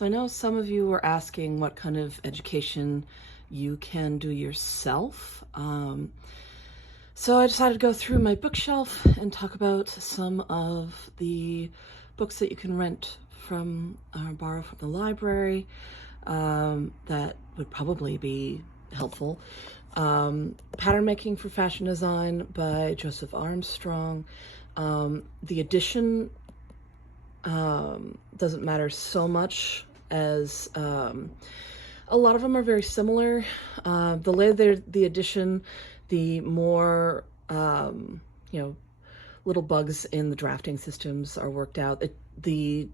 So I know some of you were asking what kind of education you can do yourself. So I decided to go through my bookshelf and talk about some of the books that you can rent from or borrow from the library that would probably be helpful. Pattern Making for Fashion Design by Joseph Armstrong. The edition doesn't matter so much as a lot of them are very similar. The later the edition, the more little bugs in the drafting systems are worked out. The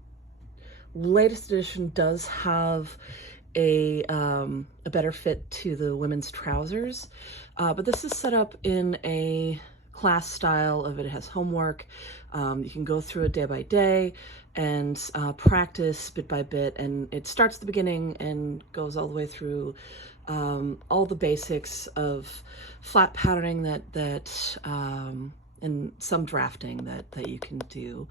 latest edition does have a better fit to the women's trousers, but this is set up in a class style of it. It has homework. You can go through it day by day and practice bit by bit, and it starts at the beginning and goes all the way through all the basics of flat patterning that and some drafting that you can do.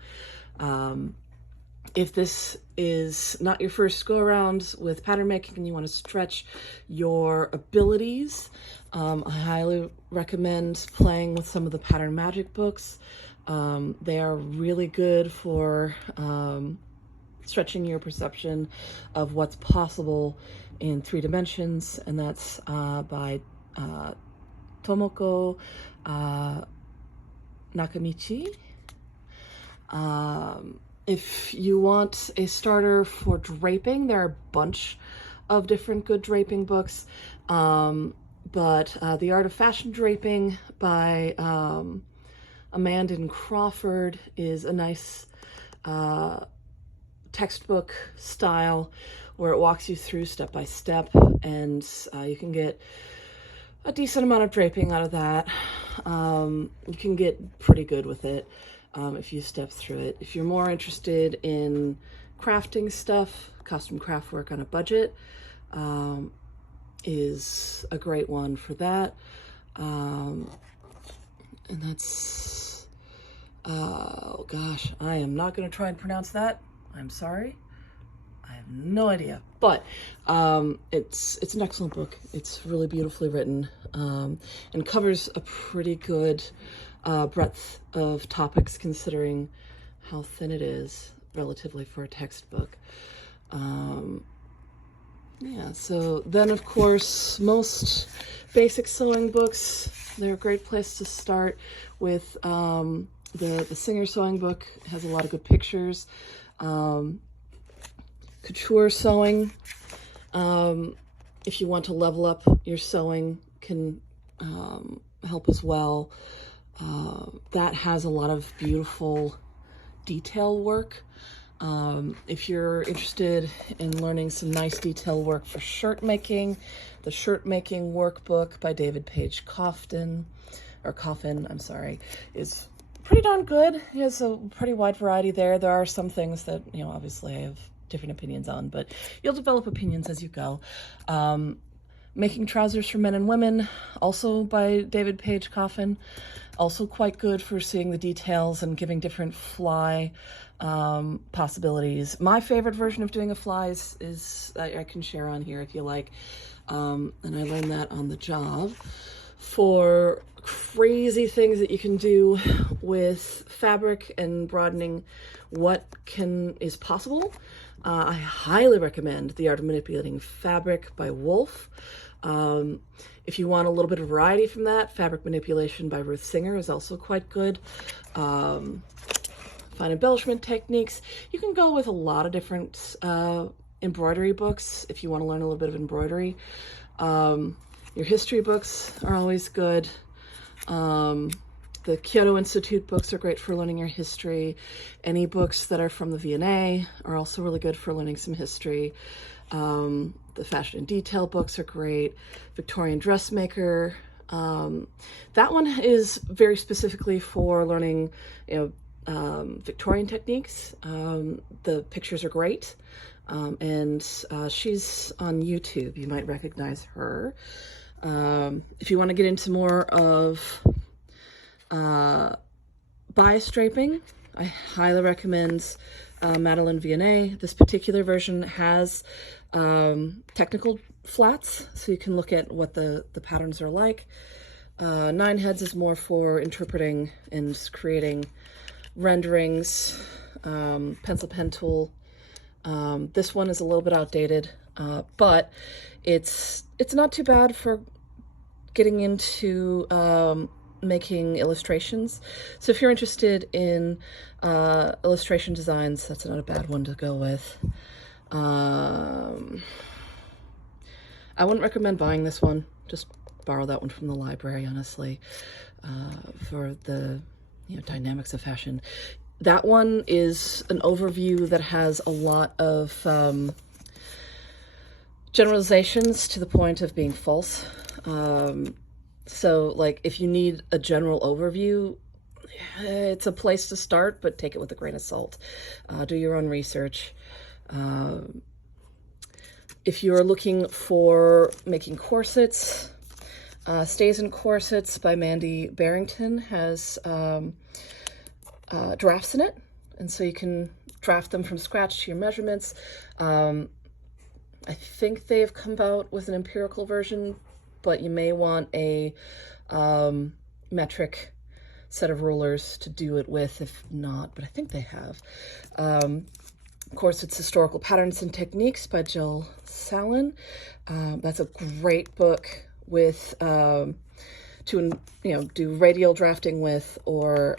If this is not your first go around with pattern making and you want to stretch your abilities, I highly recommend playing with some of the Pattern Magic books. They are really good for stretching your perception of what's possible in 3 dimensions, and that's by Tomoko Nakamichi. If you want a starter for draping, there are a bunch of different good draping books, but The Art of Fashion Draping by Amanda Crawford is a nice textbook style where it walks you through step by step, and you can get a decent amount of draping out of that. You can get pretty good with it if you step through it. If you're more interested in crafting stuff, custom craft work on a budget is a great one for that. And that's, oh gosh, I am not going to try and pronounce that. I'm sorry. I have no idea, but it's an excellent book. It's really beautifully written and covers a pretty good breadth of topics considering how thin it is relatively for a textbook. Yeah, so then of course most basic sewing books, they're a great place to start with. The Singer sewing book has a lot of good pictures. Couture sewing, if you want to level up your sewing, can help as well. That has a lot of beautiful detail work. If you're interested in learning some nice detail work for shirt making, the Shirt Making Workbook by David Page Coffin, I'm sorry, is pretty darn good. He has a pretty wide variety there. There are some things that, obviously I have different opinions on, but you'll develop opinions as you go. Making Trousers for Men and Women, also by David Page Coffin, also quite good for seeing the details and giving different fly possibilities. My favorite version of doing a fly is I can share on here if you like, and I learned that on the job. For crazy things that you can do with fabric and broadening what is possible, I highly recommend The Art of Manipulating Fabric by Wolf. If you want a little bit of variety from that, Fabric Manipulation by Ruth Singer is also quite good. Fine embellishment techniques. You can go with a lot of different embroidery books if you want to learn a little bit of embroidery. Your history books are always good. The Kyoto Institute books are great for learning your history. Any books that are from the V&A are also really good for learning some history. The Fashion and Detail books are great. Victorian Dressmaker. That one is very specifically for learning, Victorian techniques. The pictures are great. And she's on YouTube. You might recognize her. If you want to get into more of bias draping, I highly recommend Madeleine Vianney. This particular version has technical flats, so you can look at what the patterns are like. 9 Heads is more for interpreting and creating renderings. Pencil pen tool. This one is a little bit outdated, but it's not too bad for getting into making illustrations. So if you're interested in illustration designs, that's not a bad one to go with. I wouldn't recommend buying this one. Just borrow that one from the library, honestly, for the dynamics of fashion. That one is an overview that has a lot of generalizations to the point of being false. So like if you need a general overview, it's a place to start, but take it with a grain of salt. Do your own research. If you're looking for making corsets, Stays in Corsets by Mandy Barrington has drafts in it, and so you can draft them from scratch to your measurements. I think they've come out with an empirical version, but you may want a metric set of rulers to do it with, if not, but I think they have. Corsets, Historical Patterns and Techniques by Jill Sallin. That's a great book with to do radial drafting with, or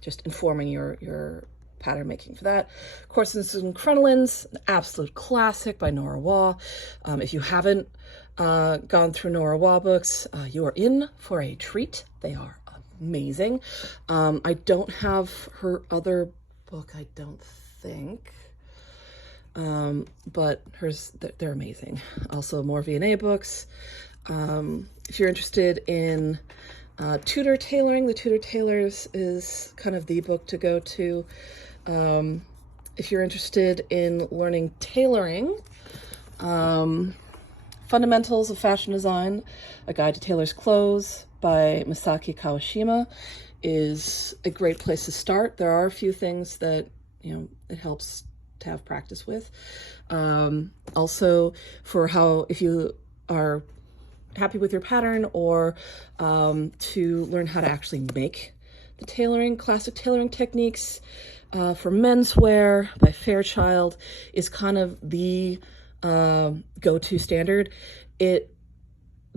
just informing your pattern making for that. Corsets and Crinolines, an absolute classic by Nora Waugh. If you haven't gone through Nora Waugh books, you are in for a treat. They are amazing. I don't have her other book, I don't think, but hers, they're amazing. Also more V&A books. If you're interested in Tudor tailoring, the Tudor Tailors is kind of the book to go to. If you're interested in learning tailoring, Fundamentals of Fashion Design, A Guide to Tailor's Clothes by Misaki Kawashima is a great place to start. There are a few things that, it helps to have practice with. Also, if you are happy with your pattern, or to learn how to actually make the tailoring, Classic Tailoring Techniques for Menswear by Fairchild is kind of the go-to standard. There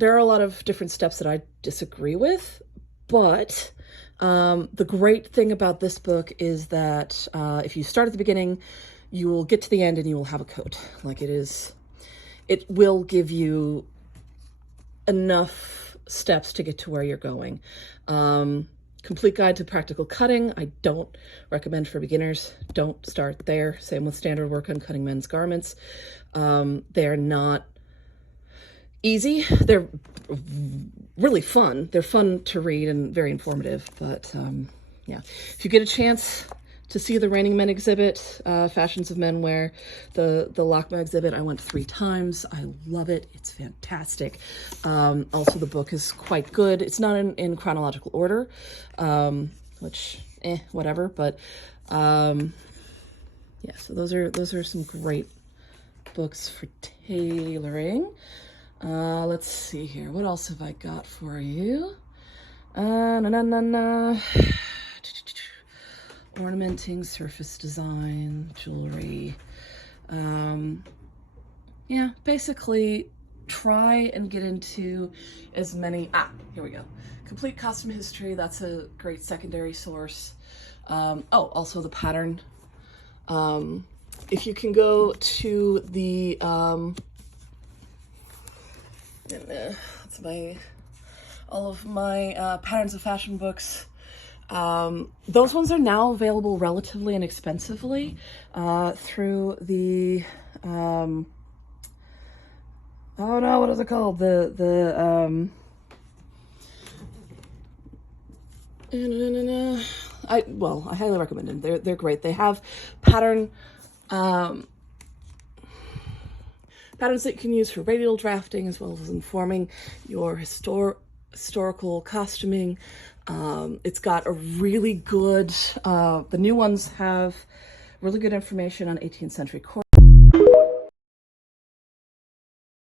are a lot of different steps that I disagree with, but the great thing about this book is that if you start at the beginning, you will get to the end and you will have a coat. Like it will give you enough steps to get to where you're going. Complete Guide to Practical Cutting, I don't recommend for beginners. Don't start there. Same with Standard Work on Cutting Men's Garments. They're not easy. They're really fun. They're fun to read and very informative, but yeah. If you get a chance to see the Raining Men exhibit, Fashions of Men Wear, the LACMA exhibit, I went 3 times. I love it. It's fantastic. Also, the book is quite good. It's not in chronological order, which, whatever. But yeah, so those are some great books for tailoring. Let's see here. What else have I got for you? Ornamenting, surface design, jewelry. Yeah, basically try and get into as many, here we go. Complete Costume History, that's a great secondary source. Also the pattern. If you can go to the, that's all of my Patterns of Fashion books. Those ones are now available relatively inexpensively through the oh no, what is it called? I highly recommend them. They're great. They have patterns that you can use for radial drafting, as well as informing your historical costuming. It's got a really good, the new ones have Really good information on 18th century